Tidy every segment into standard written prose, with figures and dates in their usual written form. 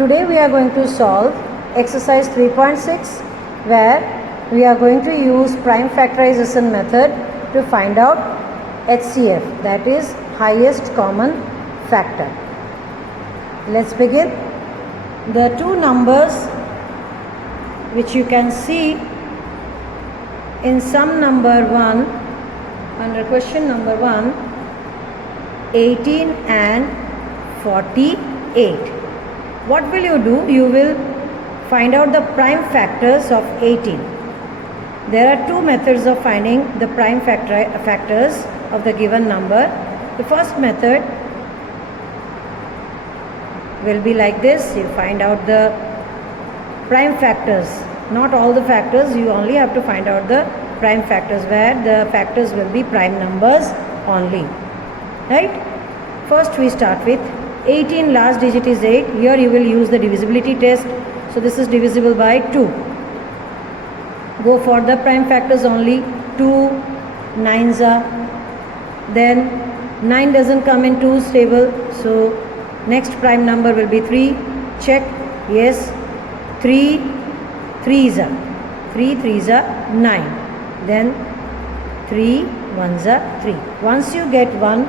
Today we are going to solve exercise 3.6 where we are going to use prime factorization method to find out HCF, that is highest common factor. Let's begin. The two numbers which you can see in sum number 1 under question number 1, 18 and 48. What will you do? You will find out the prime factors of 18. There are two methods of finding the prime factors of the given number. The first method will be like this. You find out the prime factors, not all the factors, you only have to find out the prime factors where the factors will be prime numbers only, right? First we start with 18, last digit is 8. Here you will use the divisibility test. So this is divisible by 2. Go for the prime factors only. 2 9s are. Then 9 doesn't come in 2's table. So next prime number will be 3. Check. Yes. 3 3s are. 3 3s are 9. Then 3 1s are 3. Once you get 1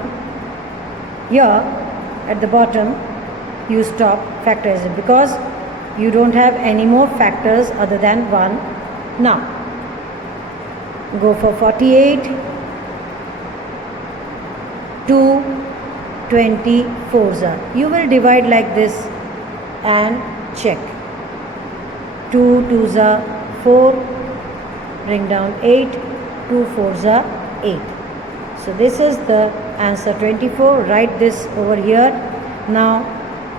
here, at the bottom you stop factorizing because you don't have any more factors other than 1 now. Go for 48, 2 24s are. You will divide like this and check. 2 2s are 4, bring down 8, 2 4s are 8. So this is the answer 24. Write this over here. Now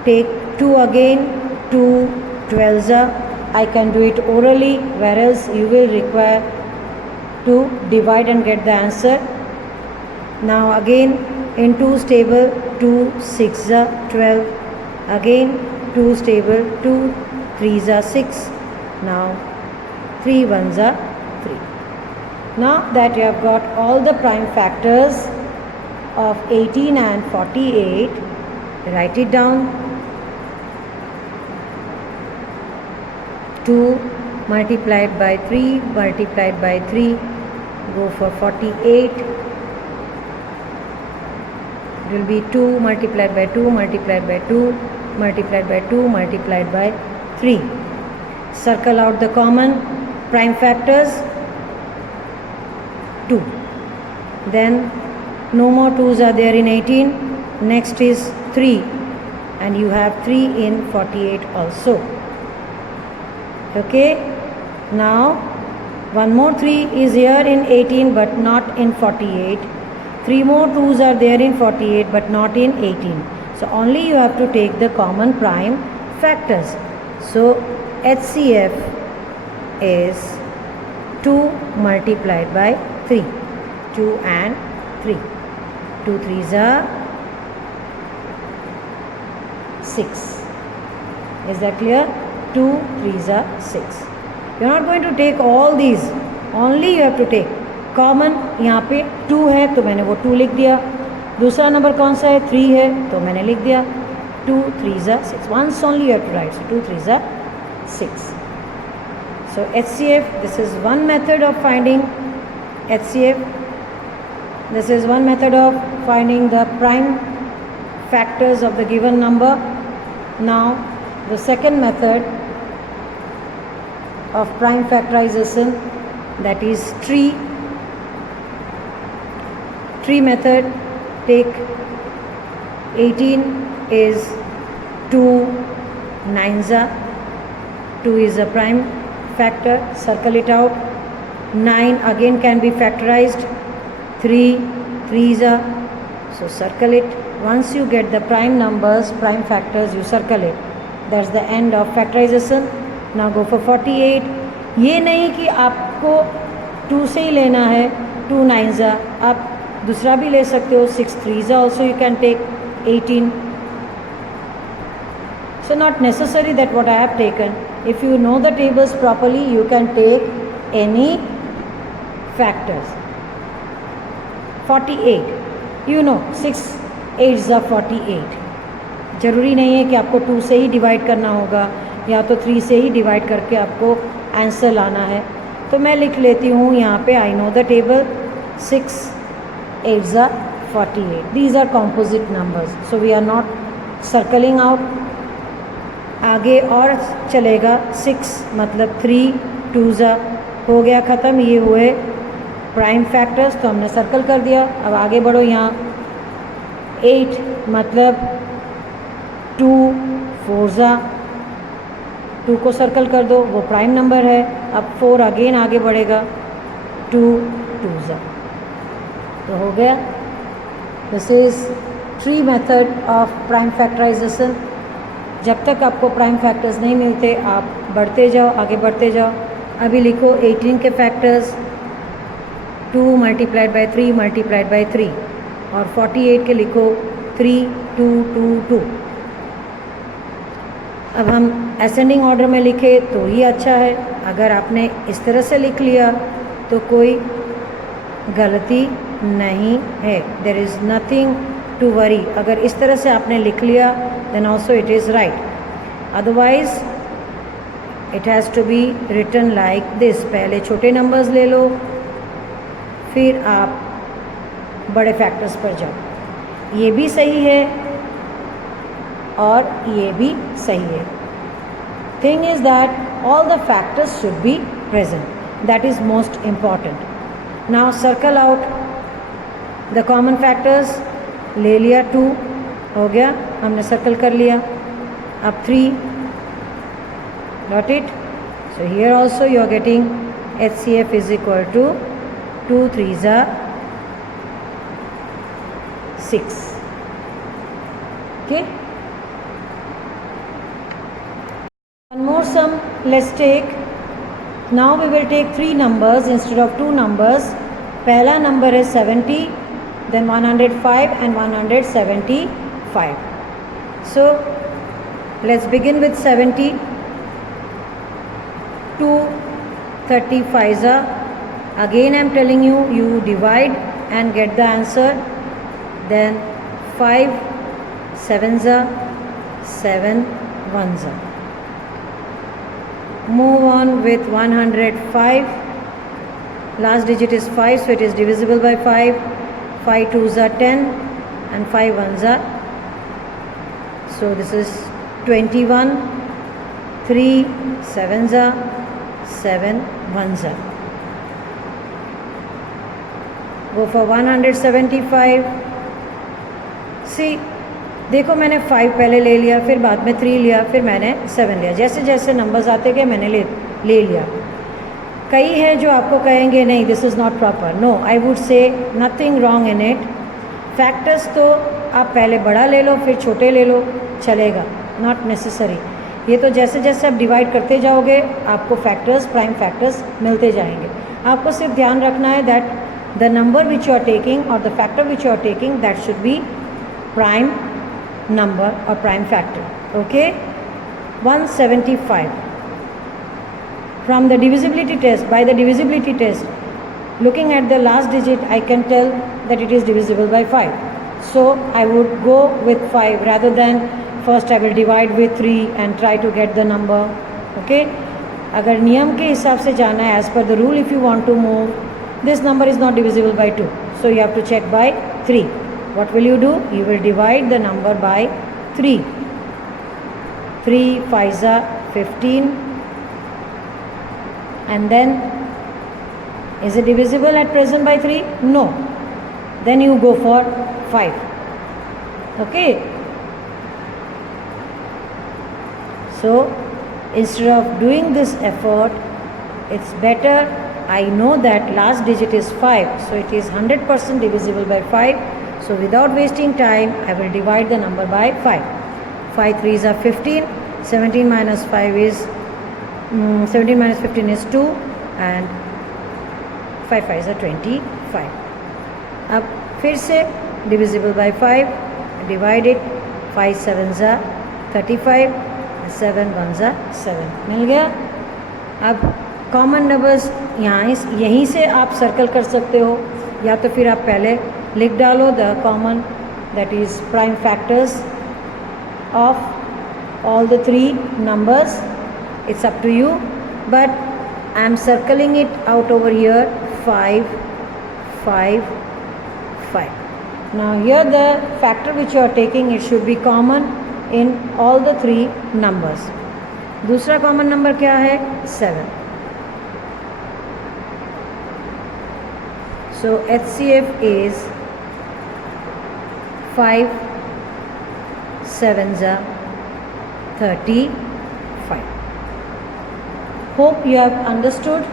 take 2 again. 2 12s are. I can do it orally, whereas you will require to divide and get the answer. Now again in 2's table 2 6s are 12. Again 2's table 2 3s are 6. Now 3 1s are 3. Now that you have got all the prime factors of 18 and 48, write it down. 2 multiplied by 3 multiplied by 3. Go for 48. It will be 2 multiplied by 2 multiplied by 2 multiplied by 2 multiplied by 3. Circle out the common prime factors. 2. Then no more 2's are there in 18. Next is 3 and you have 3 in 48 also. Okay. Now one more 3 is here in 18 but not in 48. 3 more 2's are there in 48 but not in 18. So only you have to take the common prime factors. So HCF is 2 multiplied by 3. 2 and 3. 2 3s are 6. Is that clear? 2 3s are 6. You are not going to take all these. Only you have to take common. यहाँ पे 2 है तो मैंने वो 2 लिख दिया. दूसरा number कौन सा है? 3 है तो मैंने लिख दिया. 2 3s are 6. Once only you have to write. So 2 3s are 6. So HCF, this is one method of finding HCF. This is one method of finding the prime factors of the given number. Now the second method of prime factorization, that is tree method. Take 18 is 2 9s are. 2 is a prime factor. Circle it out. 9 again can be factorized. 3 3s are. So circle it. Once you get the prime numbers, prime factors, you circle it. That's the end of factorization. Now go for 48. ये नहीं कि आपको 2 से ही लेना है. 2 9s are. आप दूसरा भी ले सकते हो. 6 3s are also you can take. 18. So not necessary that what I have taken. If you know the tables properly, you can take any factors. 48. You know 6 8s are 48. ज़रूरी नहीं है कि आपको 2 से ही डिवाइड करना होगा या तो 3 से ही डिवाइड करके आपको आंसर लाना है। तो मैं लिख लेती हूँ यहाँ पे I know the table 6 8s are 48. These are composite numbers. So we are not circling out. आगे और चलेगा 6 मतलब 3 2s हो गया ख़त्म। ये हुए प्राइम फैक्टर्स, तो हमने सर्कल कर दिया। अब आगे बढ़ो, यहाँ 8 मतलब 2 4s 2 को सर्कल कर दो, वो प्राइम नंबर है। अब 4 अगेन आगे बढ़ेगा, 2 2s तो हो गया। This is tree method of prime factorization. जब तक आपको प्राइम फैक्टर्स नहीं मिलते आप बढ़ते जाओ, आगे बढ़ते जाओ। अभी लिखो 18 के factors 2 multiplied by 3 multiplied by 3, और 48 के लिखो 3 2 2 2। अब हम असेंडिंग ऑर्डर में लिखे तो ये अच्छा है। अगर आपने इस तरह से लिख लिया तो कोई गलती नहीं है, there is nothing to worry. अगर इस तरह से आपने लिख लिया then also it is right, otherwise it has to be written like this. पहले छोटे नंबर्स ले लो, फिर आप बड़े फैक्टर्स पर जाओ। ये भी सही है और ये भी सही है। Thing is that all the factors should be present, that is most important. Now circle out the common factors. ले लिया 2 हो गया, हमने सर्कल कर लिया। अब 3 got it. So here also you are getting HCF is equal to 2 3s are 6. Okay. One more sum let's take. Now we will take 3 numbers instead of 2 numbers. पहला number है 70, then 105 and 175. So let's begin with 70. 2 35s are. Again I am telling you, you divide and get the answer. Then 5 7s are, 7 1s are. Move on with 105. Last digit is 5, so it is divisible by 5. 5 2s are 10 and 5 1s are. So this is 21. 3 7s are, 7 1s are. Go for 175. See, देखो मैंने 5 पहले ले लिया, फिर बाद में 3 लिया, फिर मैंने 7 लिया। जैसे जैसे नंबर्स आते गए मैंने ले लिया। कई हैं जो आपको कहेंगे नहीं this is not proper. No, I would say nothing wrong in it. Factors तो आप पहले बड़ा ले लो फिर छोटे ले लो, चलेगा, नॉट नेसेसरी। ये तो जैसे जैसे आप डिवाइड करते जाओगे आपको फैक्टर्स, प्राइम फैक्टर्स मिलते जाएंगे। आपको सिर्फ ध्यान रखना है that the number which you are taking और the factor which you are taking that should be prime number और prime factor. Okay, 175 from the divisibility test. By the divisibility test, looking at the last digit I can tell that it is divisible by 5. So I would go with 5 rather than first I will divide with 3 and try to get the number. Okay, अगर नियम के हिसाब से जाना है, as per the rule, if you want to move, this number is not divisible by 2, so you have to check by 3. What will you do? You will divide the number by 3. 3 5s are 15. And then is it divisible at present by 3? No. Then you go for 5. Okay. So instead of doing this effort, it's better, I know that last digit is 5, so it is 100% divisible by 5. So without wasting time, I will divide the number by 5. 5 3s are 15. 17 minus 5 is 17 minus 15 is 2 and 5 5s are 25. अब फिर से divisible by 5, divide it, 5 7s are 35, 7 1s are 7, मिल गया। अब common numbers यहीं से आप circle कर सकते हो, या तो फिर आप पहले लिख डालो the common that is prime factors of all the three numbers. It's up to you, but I am circling it out over here. 5, 5, 5. Now here the factor which you are taking, it should be common in all the three numbers. दूसरा common number क्या है? 7. So HCF is 5 7s are 35. Hope you have understood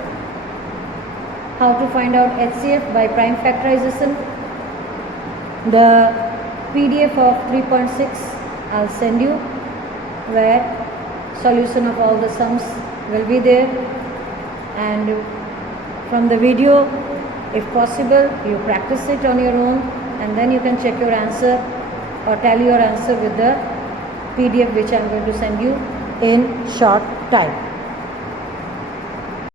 how to find out HCF by prime factorization. The PDF of 3.6 I'll send you, where solution of all the sums will be there, and from the video, if possible, you practice it on your own, and then you can check your answer or tally your answer with the PDF which I am going to send you in short time.